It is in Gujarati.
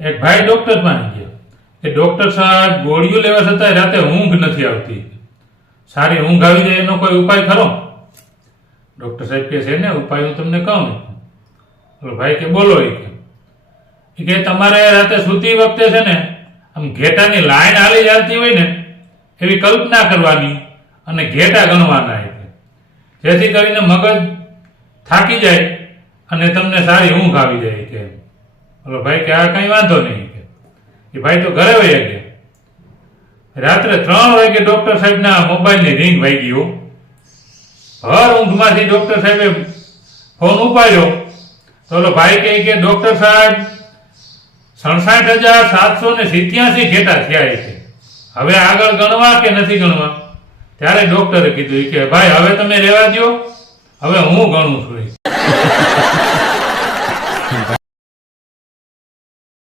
એક ભાઈ ડોક્ટર પાસે ગયા કે ડોક્ટર સાહેબ ગોળીઓ લેવા છતાંય રાતે ઊંઘ નથી આવતી, સારી ઊંઘ આવી જાય એનો કોઈ ઉપાય ખરો? ડોક્ટર સાહેબ કહે છે ને ઉપાય હું તમને કહું. ભાઈ કે બોલો. કે તમારે રાતે સૂતી વખતે છે ને આમ ઘેટાની લાઈન હાલી ચાલતી હોય ને એવી કલ્પના કરવાની અને ઘેટા ગણવાના, જેથી કરીને મગજ થાકી જાય અને તમને સારી ઊંઘ આવી જાય. કે બોલો ભાઈ કે આ કઈ વાંધો નહીં. કે ભાઈ તો ઘરે વહી ગયા. રાત્રે 3 વાગે ડોક્ટર સાહેબના મોબાઈલની રિંગ વાગી ગયો. હર ઊંઘમાંથી ડોક્ટર સાહેબે ફોન ઉપાડ્યો તો ઓલો ભાઈ કહે કે ડોક્ટર સાહેબ 67,787 ઘેટા થયા છે, હવે આગળ ગણવા કે નથી ગણવા? ત્યારે ડોક્ટરે કીધું કે ભાઈ હવે તમે રહેવા દો, હવે હું ગણું છું.